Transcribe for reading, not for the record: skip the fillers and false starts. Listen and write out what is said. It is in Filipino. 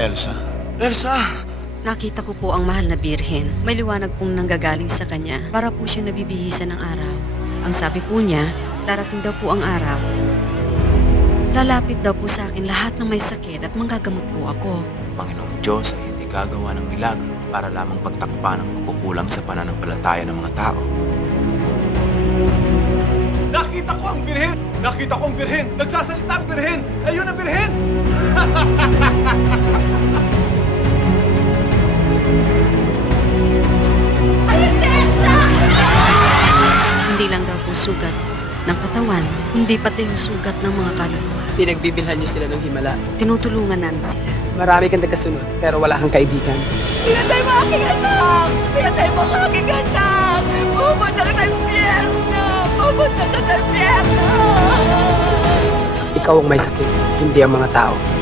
Elsa. Elsa! Nakita ko po ang mahal na birhen. May liwanag pong nanggagaling sa kanya para po siyang nabibihisan ng araw. Ang sabi po niya, darating daw po ang araw. Lalapit daw po sa akin lahat ng may sakit at manggagamot po ako. Panginoong Diyos ay hindi gagawa ng milagro para lamang pagtakpan ang pagkukulang sa pananampalataya ng mga tao. Nakita ko ang birhen! Nakita ko ang birhen! Nagsasalita ang birhen! Ayun ang birhen! Hindi lang daw po sugat ng katawan, kundi pati yung sugat ng mga kaluluwa. Pinagbibilhan niyo sila ng himala. Tinutulungan namin sila. Marami kang nagkasunod, pero wala kang kaibigan. Pinatay mo aking anak! Pinatay mo ang aking anak! Pupunta ka sa impyerno! Pupunta ka sa impyerno! Ikaw ang may sakit, hindi ang mga tao.